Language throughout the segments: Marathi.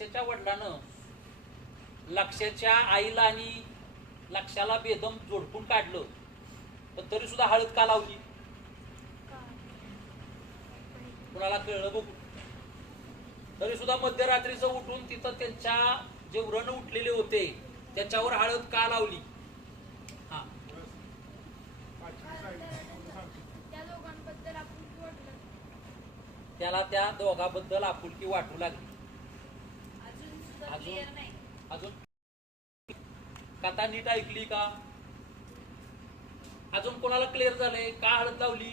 लक्ष्याच्या वडिलांनं लक्ष्याच्या आईला आणि लक्ष्याला बेदम जोडपून काढलं, पण तरी सुद्धा हळद का लावली? कुणाला कळलं बघू? तरी सुद्धा मध्यरात्रीचं उठून तिथं त्यांच्या जे व्रण उठलेले होते त्याच्यावर हळद का लावली? हा, त्याला त्या दोघांबद्दल आपुलकी वाटू लागली. अजून कथा नीट ऐकली का? अजून कोणाला क्लिअर झालंय का हळद लावली?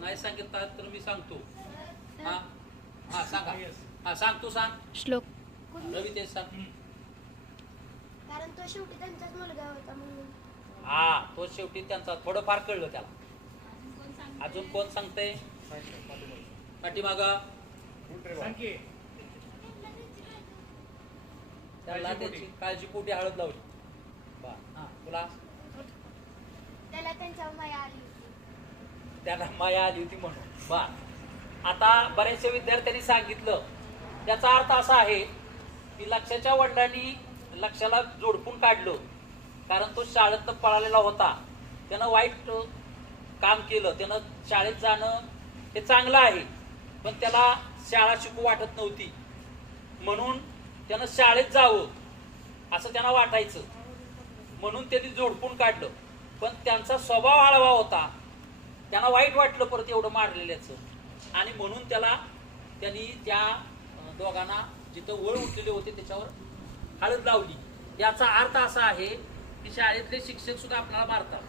नाही सांगितलं तर मी सांगतो. हा हा सांगा. हा सांगतो, सांग श्लोक. रवी तेच सांग. कारण तो शेवटी त्यांचाच मुलगा होता म्हणून. हा, तो शेवटी त्यांचा थोडंफार कळलं त्याला. अजून कोण सांगते? पाठीमागा त्याला त्याची काळजीपोटी हळद लावली. तुला त्याला त्यांच्यावर माया आली होती. त्याला माया आली होती म्हणून. बा, आता बऱ्याचशा विद्यार्थ्यांनी सांगितलं, त्याचा अर्थ असा आहे की लक्ष्याच्या वडिलांनी लक्ष्याला जोडपून काढलं कारण तो शाळेत पळालेला होता. त्यानं वाईट काम केलं. त्यानं शाळेत जाणं हे चांगलं आहे, पण त्याला शाळा शिकू वाटत नव्हती, म्हणून त्यानं शाळेत जावं असं त्यांना वाटायचं, म्हणून त्यांनी जोडपून काढलं. पण त्यांचा स्वभाव हळवा होता, त्यांना वाईट वाटलं परत एवढं मारलेल्याचं, आणि म्हणून त्यांनी त्या दोघांना जिथं वळ उठलेले होते त्याच्यावर हळद लावली. याचा अर्थ असा आहे की शाळेतले शिक्षक सुद्धा आपल्याला मारतात.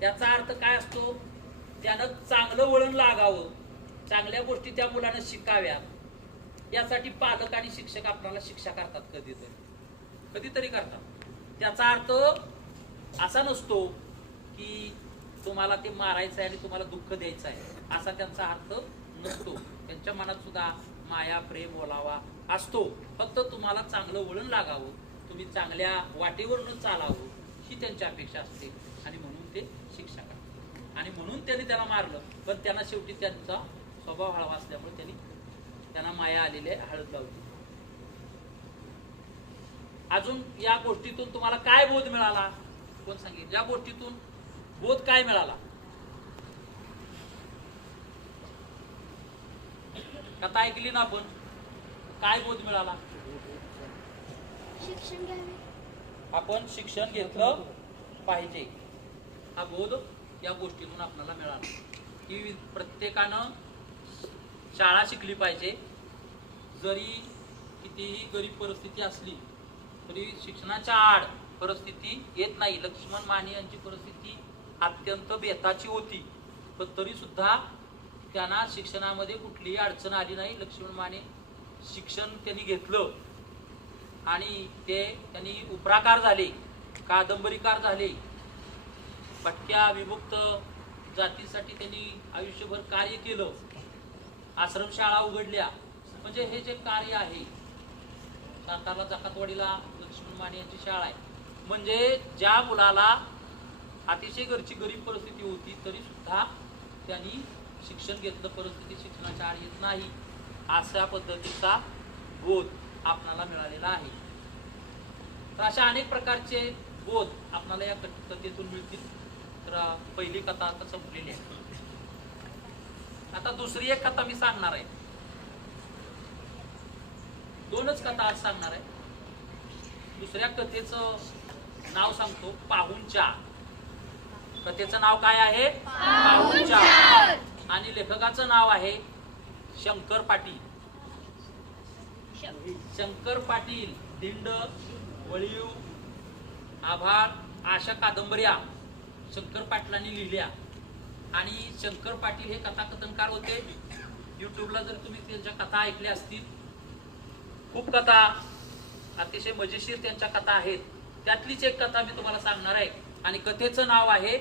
त्याचा अर्थ काय असतो? त्यानं चांगलं वळण लागावं, चांगल्या गोष्टी त्या मुलानं शिकाव्यात, यासाठी पालक आणि शिक्षक आपल्याला शिक्षा करतात. कधीतरी करतात. त्याचा अर्थ असा नसतो की तुम्हाला ते मारायचं आहे आणि तुम्हाला दुःख द्यायचं आहे, असा त्यांचा अर्थ नसतो. त्यांच्या मनात सुद्धा माया, प्रेम, ओलावा असतो. फक्त तुम्हाला चांगलं वळण लागावं, तुम्ही चांगल्या वाटेवरून चालावं ही त्यांची अपेक्षा असते, आणि म्हणून ते शिक्षा करतात. आणि म्हणून त्यांनी त्याला मारलं, पण त्यांना शेवटी त्यांचा स्वभाव हळवा असल्यामुळे त्यांना माया आलेली हळद लावली. अजून या गोष्टीतून तुम्हाला काय बोध मिळाला? कोण सांगेल? या गोष्टीतून बोध काय मिळाला? कथा ऐकली ना आपण? काय बोध मिळाला? शिक्षण घ्यावे. आपण शिक्षण घेतलं पाहिजे, हा बोध या गोष्टीतून आपल्याला मिळाला की प्रत्येकानं शाळा शिकली पाहिजे. जरी कितीही गरीब परिस्थिती असली तरी शिक्षणाच्या आड परिस्थिती येत नाही. लक्ष्मण माने यांची परिस्थिती अत्यंत बेताची होती, पण तरी सुद्धा त्यांना शिक्षणामध्ये कुठलीही अडचण आली नाही. लक्ष्मण माने शिक्षण त्यांनी घेतलं आणि त्यांनी उपराकार झाले, कादंबरीकार झाले. भटक्या विमुक्त जातीसाठी त्यांनी आयुष्यभर कार्य केलं, आश्रमशाळा उघडल्या. म्हणजे हे जे कार्य आहे, सातारला जकातवाडीला लक्ष्मण माने यांची शाळा आहे. म्हणजे ज्या मुलाला अतिशय घरची गरीब परिस्थिती होती तरी सुद्धा त्यांनी शिक्षण घेतलं, परिस्थिती शिक्षणाच्या आड येत नाही, अशा पद्धतीचा बोध आपणाला मिळालेला आहे. तर अशा अनेक प्रकारचे बोध आपल्याला या कथेतून मिळतील. तर पहिली कथा आता संपलेली आहे. आता दुसरी एक कथा मी सांगणार आहे. दोनच कथा आज सांगणार आहे. दुसऱ्या कथेचं नाव सांगतो, पाहुणचार. कथेचं नाव काय आहे? पाहुणचार. आणि लेखकाचं नाव आहे शंकर पाटील. शंकर पाटील दिंड, वळीव, आभाळ अशा कादंबऱ्या शंकर पाटलांनी लिहिल्या. आणि शंकर पाटील हे कथाकथनकार होते. युट्यूबला जर तुम्ही त्यांच्या कथा ऐकल्या असतील, खूप कथा अतिशय मजेशीर त्यांच्या कथा आहेत. त्यातलीच एक कथा मी तुम्हाला सांगणार आहे, आणि कथेचं नाव आहे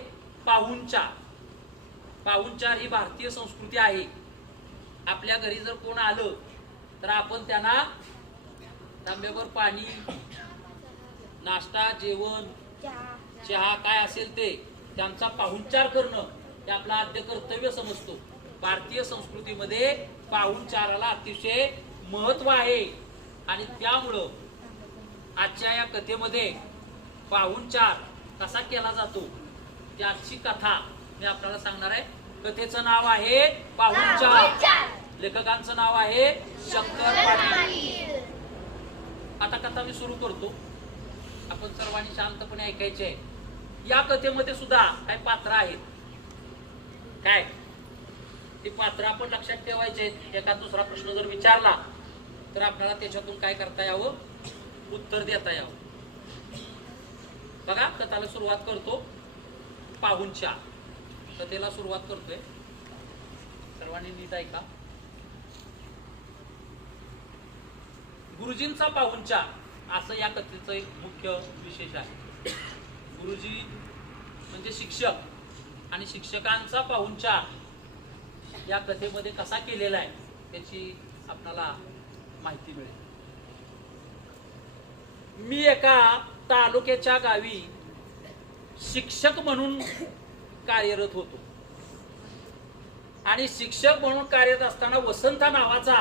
पाहुणचार. पाहुणचार ही भारतीय संस्कृती आहे. आपल्या घरी जर कोण आलं तर आपण त्यांना तांब्यावर पाणी, नाश्ता, जेवण, चहा काय असेल ते त्यांचा पाहुणचार करणं हे आपलं आद्य कर्तव्य समजतो. भारतीय संस्कृतीमध्ये पाहुणचाराला अतिशय महत्व आहे आणि त्यामुळं आजच्या या कथेमध्ये पाहुणचार कसा केला जातो त्याची कथा मी आपल्याला सांगणार आहे. कथेचं नाव आहे पाहुणचार. लेखकांचं नाव आहे शंकर पाटील. आता कथा मी सुरू करतो. आपण सर्वांनी शांतपणे ऐकायचे आहे. या कथेमध्ये सुद्धा काही पात्र आहेत. काय ती पात्र आपण लक्षात ठेवायचे. एखादा दुसरा प्रश्न जर विचारला तर आपल्याला त्याच्यातून काय करता यावं, उत्तर देता यावं. बघा कथेला सुरुवात करतो. पाहुणचार कथेला सुरुवात करतोय. सर्वांनी नीट ऐका. गुरुजींचा पाहुणचार असं या कथेचं एक मुख्य विशेष आहे. गुरुजी म्हणजे शिक्षक आणि शिक्षकांचा पाहुणचार या कथेमध्ये कसा केलेला आहे त्याची आपल्याला माहिती मिळेल. मी एका तालुक्याच्या गावी शिक्षक म्हणून कार्यरत होतो आणि शिक्षक म्हणून कार्यरत असताना वसंता नावाचा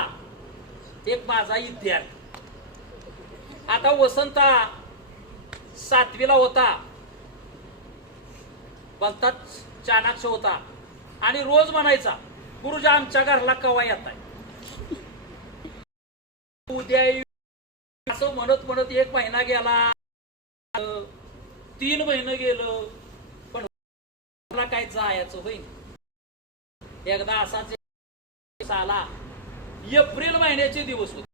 एक माझा विद्यार्थी. आता वसंता 7वीला होता. बोलतात चाणाक्ष होता आणि रोज म्हणायचा, गुरुजी आमच्या घरला कवा येत आहे, उद्या असं म्हणत म्हणत 1 महिना गेला, 3 महिने गेलं, पण मला काय जायचं होईल. एकदा असाच आला. एप्रिल महिन्याचे दिवस होते.